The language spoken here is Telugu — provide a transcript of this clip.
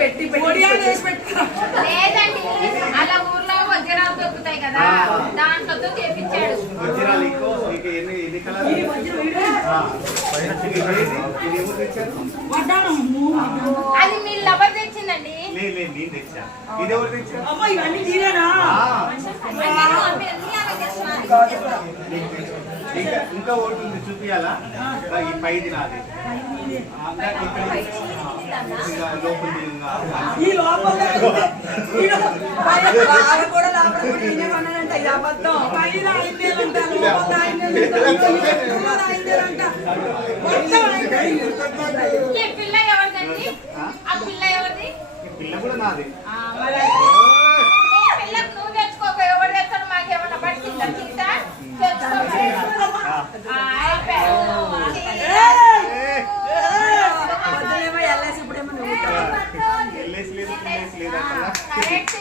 పెట్టి ఒడియాలు వేసి పెట్టుకున్నా లేదండి అలా ఊర్లో వజ్రాలు దొరుకుతాయి కదా దాంట్లో చేపించాడు. అది మీ లవర్ తెచ్చిందండి. ఇది ఎవరు తెచ్చారు? అమ్మ ఇవన్నీ తీరేనా. ఇంకా ఉంది చూపియాలా? ఈ పైది నాది. ఈ లోపల కూడా లోపల కూడా ఈయనే కొన్నాడంట ఇది అబద్ధం. పైన లోపల మొత్తం ఐదేళ్ళు. ఈ పిల్ల ఎవరిదండి? ఆ పిల్ల ఎవరిది? ఈ పిల్ల కూడా నాది. లేదు పిల్లేసి